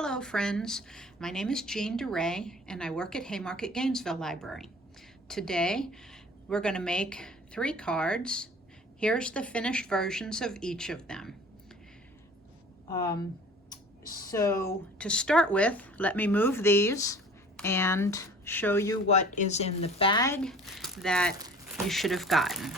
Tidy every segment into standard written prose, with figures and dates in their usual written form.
Hello friends, my name is Jean DeRay and I work at Haymarket Gainesville Library. Today we're going to make 3 cards. Here's the finished versions of each of them. So to start with, let me move these and show you what is in the bag that you should have gotten.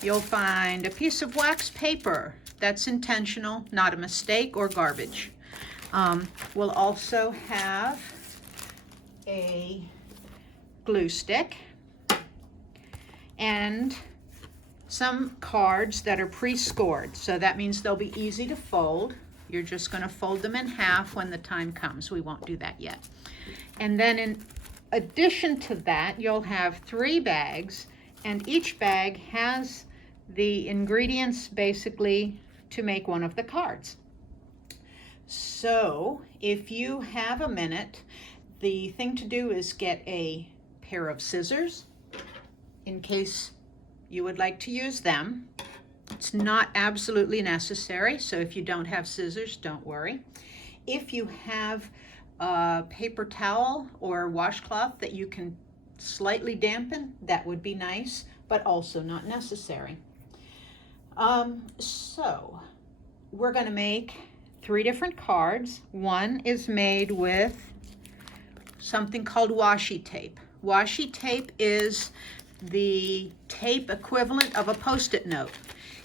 You'll find a piece of wax paper. That's intentional, not a mistake or garbage. We'll also have a glue stick and some cards that are pre-scored. So that means they'll be easy to fold. You're just going to fold them in half when the time comes. We won't do that yet. And then in addition to that, you'll have 3 bags, and each bag has the ingredients basically to make one of the cards. So if you have a minute, the thing to do is get a pair of scissors in case you would like to use them. It's not absolutely necessary, so if you don't have scissors, don't worry. If you have a paper towel or washcloth that you can slightly dampen, that would be nice, but also not necessary. So we're going to make 3 different cards. One is made with something called washi tape. Washi tape is the tape equivalent of a Post-it note.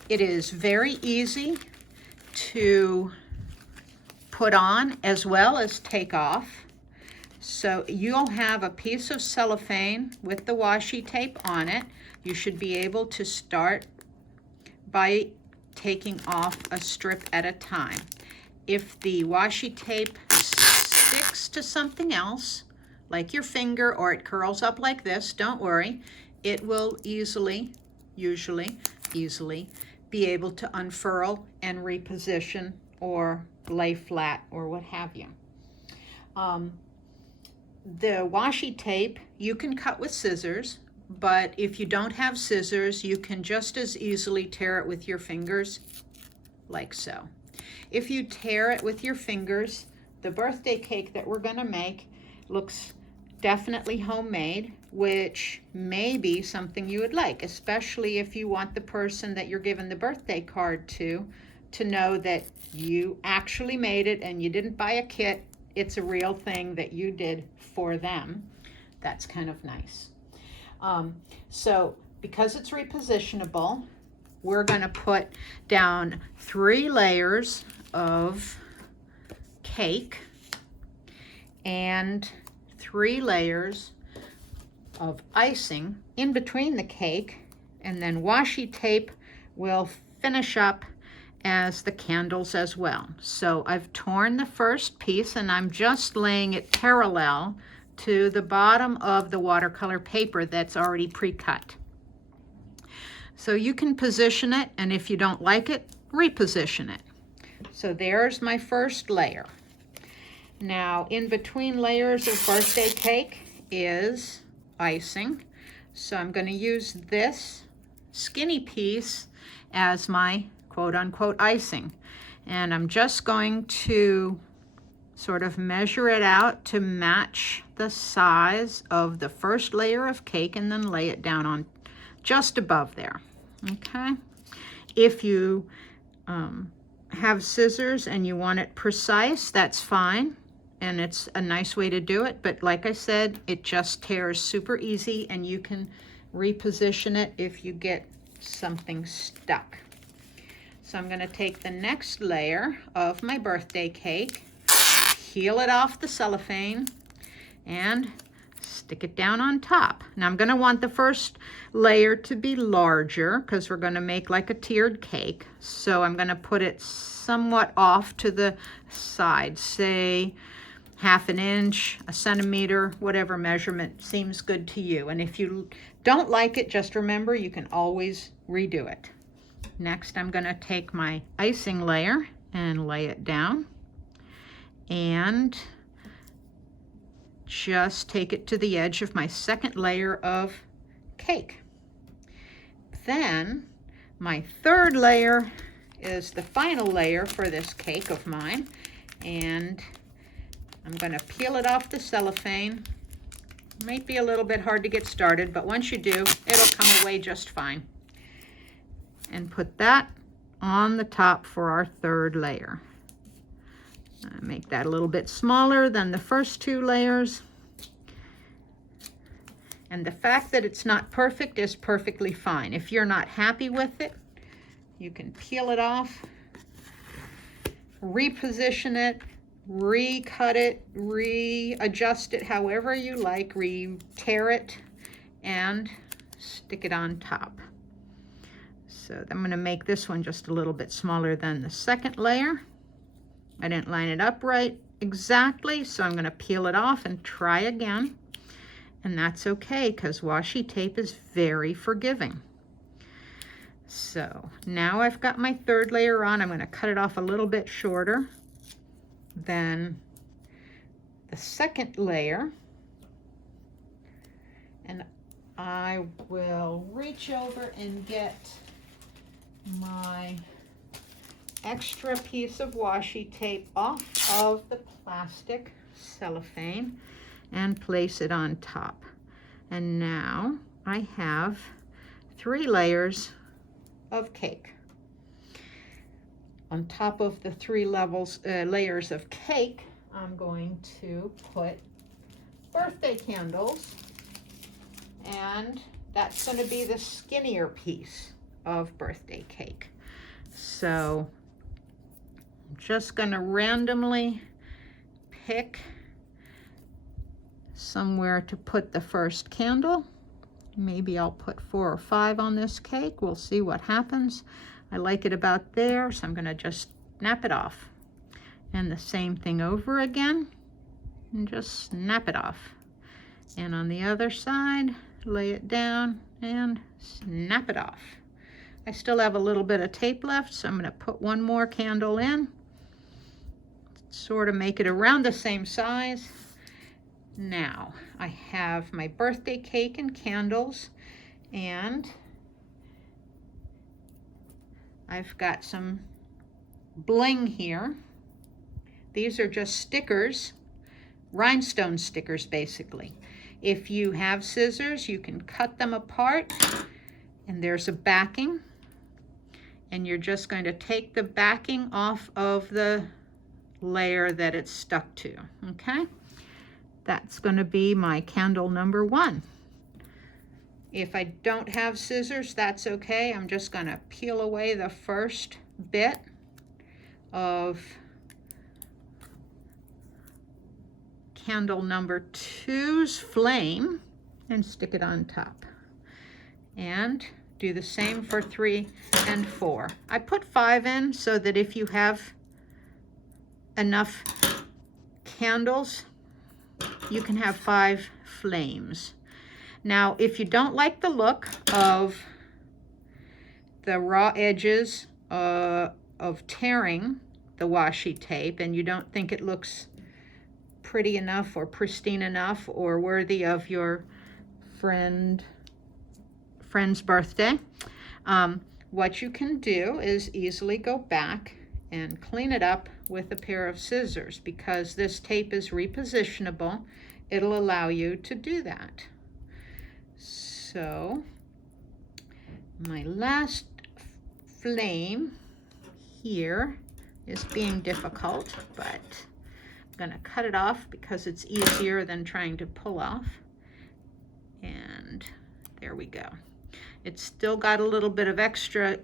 It is very easy to put on as well as take off. So you'll have a piece of cellophane with the washi tape on it. You should be able to start by taking off a strip at a time. If the washi tape sticks to something else, like your finger, or it curls up like this, don't worry. It will usually be able to unfurl and reposition or lay flat or what have you. The washi tape you can cut with scissors, but if you don't have scissors, you can just as easily tear it with your fingers, like so. If you tear it with your fingers, the birthday cake that we're going to make looks definitely homemade, which may be something you would like, especially if you want the person that you're giving the birthday card to know that you actually made it and you didn't buy a kit. It's a real thing that you did for them. That's kind of nice. So because it's repositionable, we're going to put down 3 layers of cake and 3 layers of icing in between the cake, and then washi tape will finish up as the candles as well. So I've torn the first piece and I'm just laying it parallel to the bottom of the watercolor paper that's already pre-cut. So you can position it, and if you don't like it, reposition it. So there's my first layer. Now, in between layers of birthday cake is icing. So I'm going to use this skinny piece as my quote-unquote icing. And I'm just going to sort of measure it out to match the size of the first layer of cake and then lay it down on just above there. Okay. If you have scissors and you want it precise, that's fine. And it's a nice way to do it. But like I said, it just tears super easy and you can reposition it if you get something stuck. So I'm going to take the next layer of my birthday cake, peel it off the cellophane, and stick it down on top. Now I'm going to want the first layer to be larger because we're going to make like a tiered cake. So I'm going to put it somewhat off to the side, say 1/2 inch, 1 centimeter, whatever measurement seems good to you. And if you don't like it, just remember you can always redo it. Next, I'm going to take my icing layer and lay it down and just take it to the edge of my second layer of cake. Then my third layer is the final layer for this cake of mine, and I'm going to peel it off the cellophane. Might be a little bit hard to get started, but once you do, it'll come away just fine. And put that on the top for our third layer. Make that a little bit smaller than the first two layers. And the fact that it's not perfect is perfectly fine. If you're not happy with it, you can peel it off, reposition it, recut it, readjust it however you like, re-tear it, and stick it on top. So I'm going to make this one just a little bit smaller than the second layer. I didn't line it up right exactly, so I'm going to peel it off and try again. And that's okay, because washi tape is very forgiving. So now I've got my third layer on. I'm going to cut it off a little bit shorter than the second layer. And I will reach over and get my extra piece of washi tape off of the plastic cellophane and place it on top. And now I have 3 layers of cake. On top of the 3 layers of cake, I'm going to put birthday candles, and that's going to be the skinnier piece of birthday cake. So I'm just going to randomly pick somewhere to put the first candle. Maybe I'll put 4 or 5 on this cake. We'll see what happens. I like it about there, so I'm going to just snap it off. And the same thing over again, and just snap it off. And on the other side, lay it down and snap it off. I still have a little bit of tape left, so I'm going to put 1 more candle in. Sort of make it around the same size. Now I have my birthday cake and candles, and I've got some bling here. These are just stickers, rhinestone stickers basically. If you have scissors, you can cut them apart, and there's a backing, and you're just going to take the backing off of the layer that it's stuck to, okay? That's going to be my candle number 1. If I don't have scissors, that's okay. I'm just going to peel away the first bit of candle number 2's flame and stick it on top. And do the same for 3 and 4. I put 5 in so that if you have enough candles, you can have 5 flames. Now, if you don't like the look of the raw edges of tearing the washi tape, and you don't think it looks pretty enough or pristine enough or worthy of your friend's birthday, what you can do is easily go back and clean it up with a pair of scissors. Because this tape is repositionable, it'll allow you to do that. So my last flame here is being difficult, but I'm going to cut it off because it's easier than trying to pull off. And there we go. It's still got a little bit of extra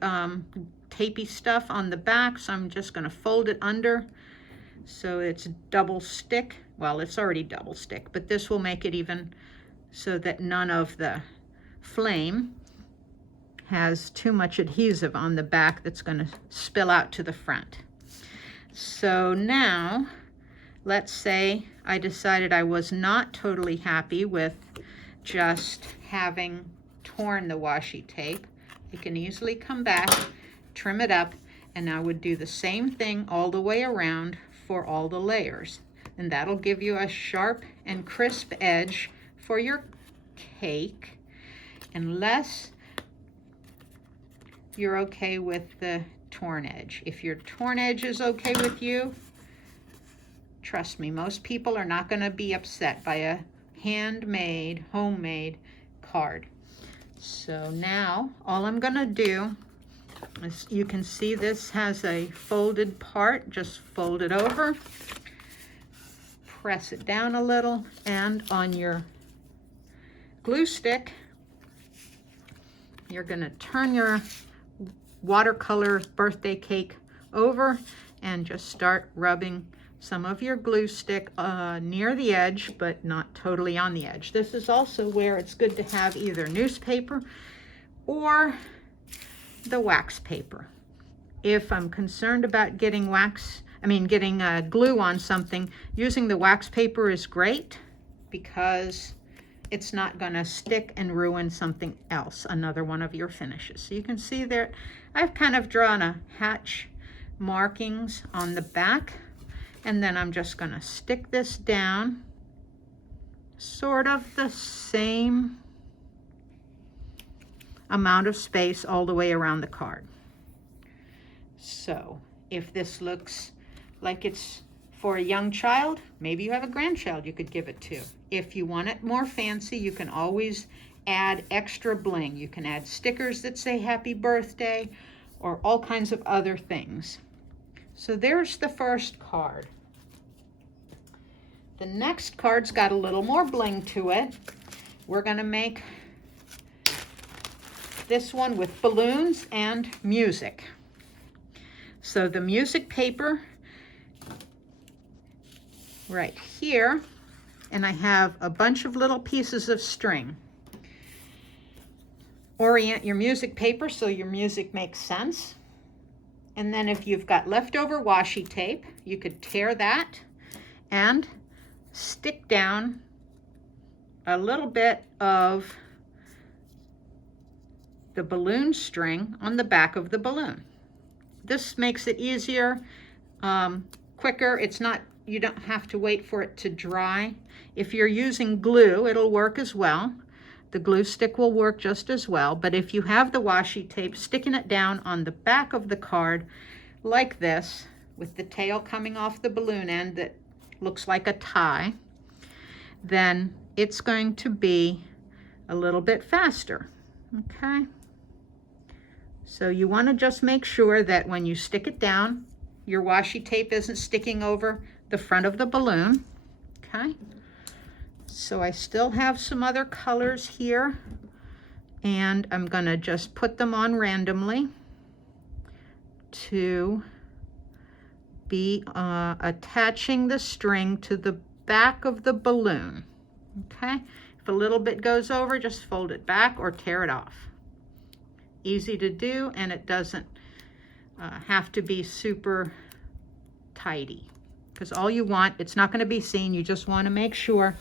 tapey stuff on the back, so I'm just going to fold it under so it's double stick. Well, it's already double stick, but this will make it even so that none of the flame has too much adhesive on the back that's going to spill out to the front. So now, let's say I decided I was not totally happy with just having torn the washi tape. You can easily come back, trim it up, and I would do the same thing all the way around for all the layers. And that'll give you a sharp and crisp edge for your cake, unless you're okay with the torn edge. If your torn edge is okay with you, Trust me, most people are not going to be upset by a handmade, homemade card. So now all I'm going to do is, you can see this has a folded part. Just fold it over, press it down a little, and on your glue stick, you're going to turn your watercolor birthday cake over and just start rubbing some of your glue stick near the edge, but not totally on the edge. This is also where it's good to have either newspaper or the wax paper. If I'm concerned about getting glue on something, using the wax paper is great because it's not going to stick and ruin something else, another one of your finishes. So you can see there, I've kind of drawn a hatch markings on the back, and then I'm just going to stick this down sort of the same amount of space all the way around the card. So if this looks like it's for a young child, maybe you have a grandchild you could give it to. If you want it more fancy, you can always add extra bling. You can add stickers that say happy birthday or all kinds of other things. So there's the first card. The next card's got a little more bling to it. We're going to make this one with balloons and music. So the music paper right here, and I have a bunch of little pieces of string. Orient your music paper so your music makes sense. And then if you've got leftover washi tape, you could tear that and stick down a little bit of the balloon string on the back of the balloon. This makes it easier, quicker. You don't have to wait for it to dry. If you're using glue, it'll work as well. The glue stick will work just as well, but if you have the washi tape, sticking it down on the back of the card like this, with the tail coming off the balloon end that looks like a tie, then it's going to be a little bit faster, okay? So you want to just make sure that when you stick it down, your washi tape isn't sticking over the front of the balloon, okay? So I still have some other colors here, and I'm going to just put them on randomly to be attaching the string to the back of the balloon, okay? If a little bit goes over, just fold it back or tear it off. Easy to do, and it doesn't have to be super tidy, because all you want, it's not going to be seen, you just want to make sure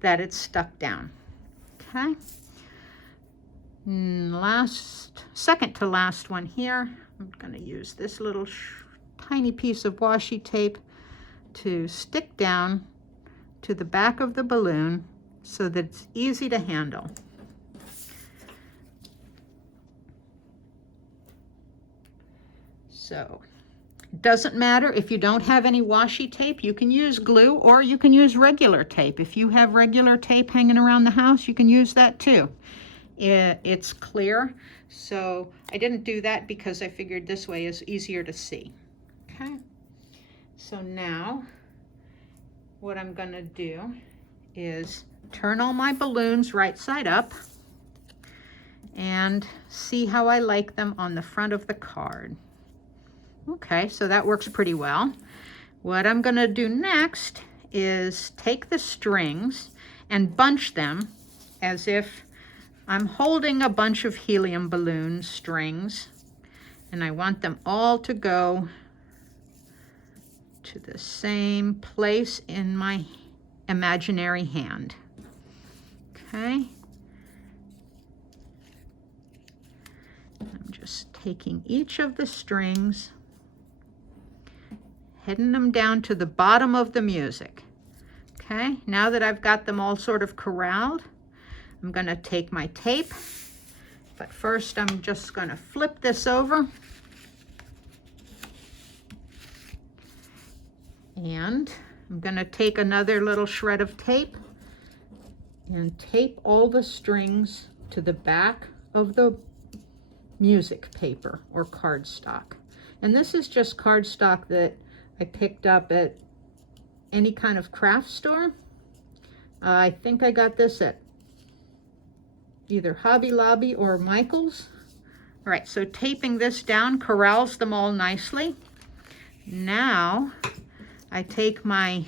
that it's stuck down, okay? Second to last one here, I'm going to use this little tiny piece of washi tape to stick down to the back of the balloon so that it's easy to handle. So it doesn't matter if you don't have any washi tape, you can use glue or you can use regular tape. If you have regular tape hanging around the house, you can use that too. It's clear, so I didn't do that because I figured this way is easier to see. Okay, so now what I'm going to do is turn all my balloons right side up and see how I like them on the front of the card. Okay, so that works pretty well. What I'm going to do next is take the strings and bunch them as if I'm holding a bunch of helium balloon strings, and I want them all to go to the same place in my imaginary hand. Okay. I'm just taking each of the strings, heading them down to the bottom of the music. Okay, now that I've got them all sort of corralled, I'm going to take my tape, but first I'm just going to flip this over and I'm going to take another little shred of tape and tape all the strings to the back of the music paper or cardstock. And this is just cardstock that I picked up at any kind of craft store. I think I got this at either Hobby Lobby or Michael's. All right, so taping this down corrals them all nicely. Now I take my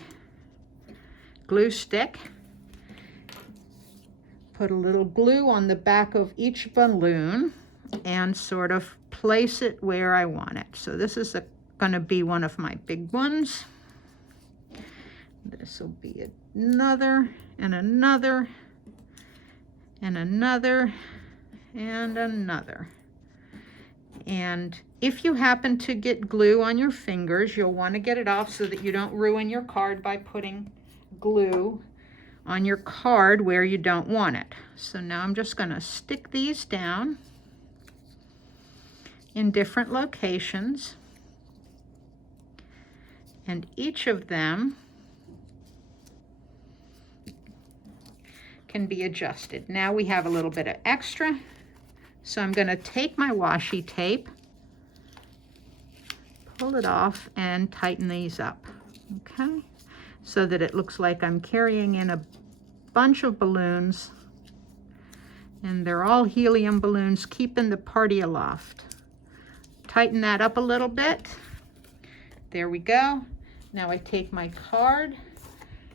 glue stick, put a little glue on the back of each balloon and sort of place it where I want it. So this is going to be one of my big ones. This will be another, and another, and another, and another. And if you happen to get glue on your fingers, you'll want to get it off so that you don't ruin your card by putting glue on your card where you don't want it. So now I'm just going to stick these down in different locations, and each of them can be adjusted. Now we have a little bit of extra, so I'm going to take my washi tape, pull it off, and tighten these up, okay, so that it looks like I'm carrying in a bunch of balloons, and they're all helium balloons keeping the party aloft. Tighten that up a little bit. There we go. Now I take my card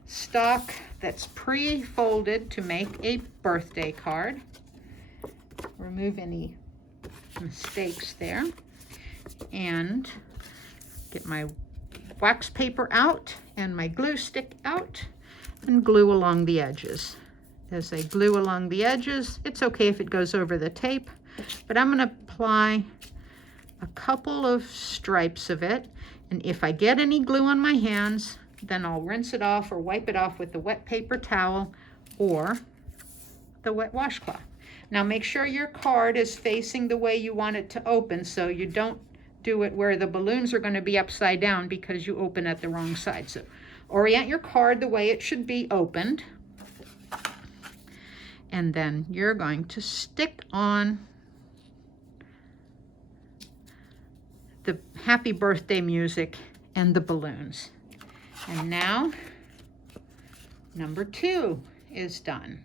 stock that's pre-folded to make a birthday card. Remove any mistakes there. And get my wax paper out and my glue stick out and glue along the edges. As I glue along the edges, it's okay if it goes over the tape, but I'm going to apply a couple of stripes of it, and if I get any glue on my hands, then I'll rinse it off or wipe it off with the wet paper towel or the wet washcloth. Now make sure your card is facing the way you want it to open, so you don't do it where the balloons are going to be upside down because you open at the wrong side. So orient your card the way it should be opened, and then you're going to stick on the happy birthday music and the balloons. And now number 2 is done.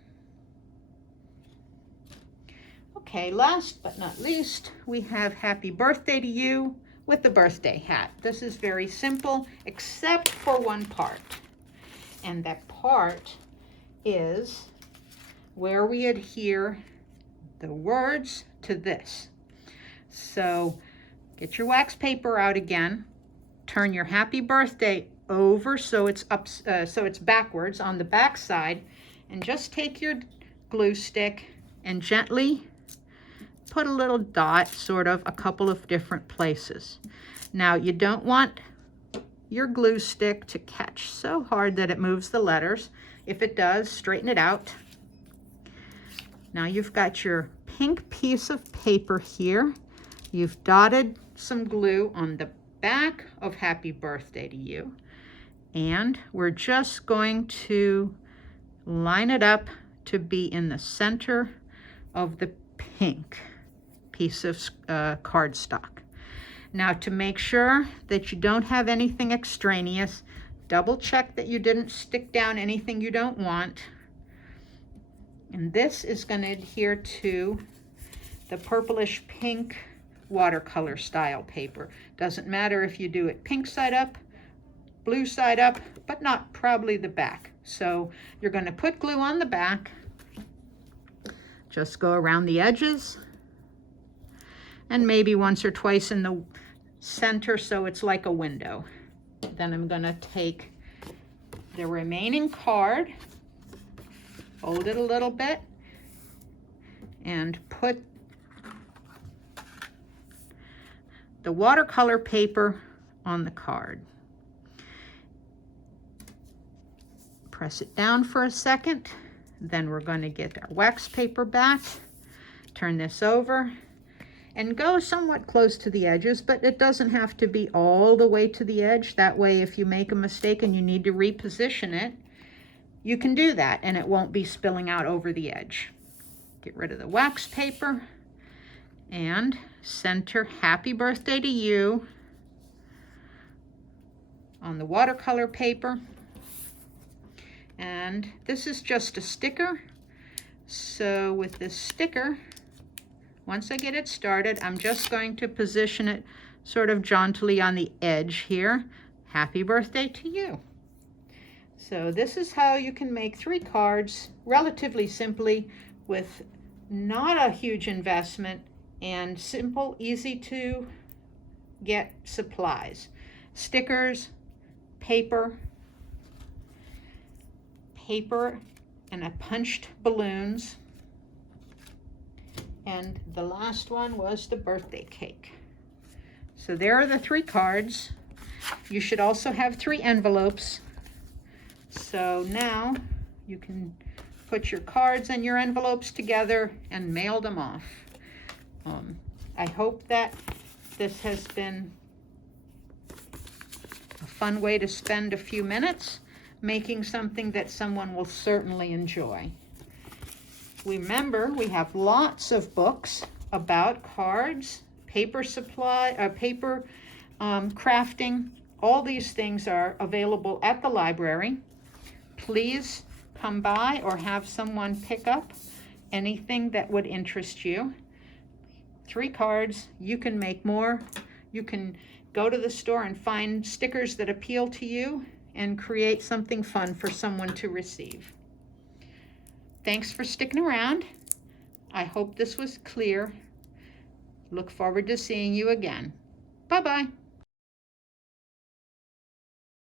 Okay, last but not least, we have happy birthday to you with the birthday hat. This is very simple except for one part, and that part is where we adhere the words to this. So get your wax paper out again, turn your happy birthday over so it's backwards on the back side, and just take your glue stick and gently put a little dot sort of a couple of different places. Now you don't want your glue stick to catch so hard that it moves the letters. If it does, straighten it out. Now you've got your pink piece of paper here. You've dotted some glue on the back of happy birthday to you, and we're just going to line it up to be in the center of the pink piece of cardstock. Now to make sure that you don't have anything extraneous, double check that you didn't stick down anything you don't want, and this is going to adhere to the purplish pink watercolor style paper. Doesn't matter if you do it pink side up, blue side up, but not probably the back. So you're going to put glue on the back, just go around the edges, and maybe once or twice in the center so it's like a window. Then I'm going to take the remaining card, fold it a little bit, and put the watercolor paper on the card. Press it down for a second. Then we're going to get our wax paper back, turn this over, and go somewhat close to the edges, but it doesn't have to be all the way to the edge. That way, if you make a mistake and you need to reposition it, you can do that and it won't be spilling out over the edge. Get rid of the wax paper and center Happy Birthday to You on the watercolor paper. And this is just a sticker. So with this sticker, once I get it started, I'm just going to position it sort of jauntily on the edge here. Happy birthday to you. So this is how you can make 3 cards relatively simply with not a huge investment and simple, easy to get supplies. Stickers, paper, and I punched balloons. And the last one was the birthday cake. So there are the 3 cards. You should also have 3 envelopes. So now you can put your cards and your envelopes together and mail them off. I hope that this has been a fun way to spend a few minutes making something that someone will certainly enjoy. Remember, we have lots of books about cards, paper supply, paper crafting. All these things are available at the library. Please come by or have someone pick up anything that would interest you. 3 cards, you can make more. You can go to the store and find stickers that appeal to you and create something fun for someone to receive. Thanks for sticking around. I hope this was clear. Look forward to seeing you again. Bye-bye.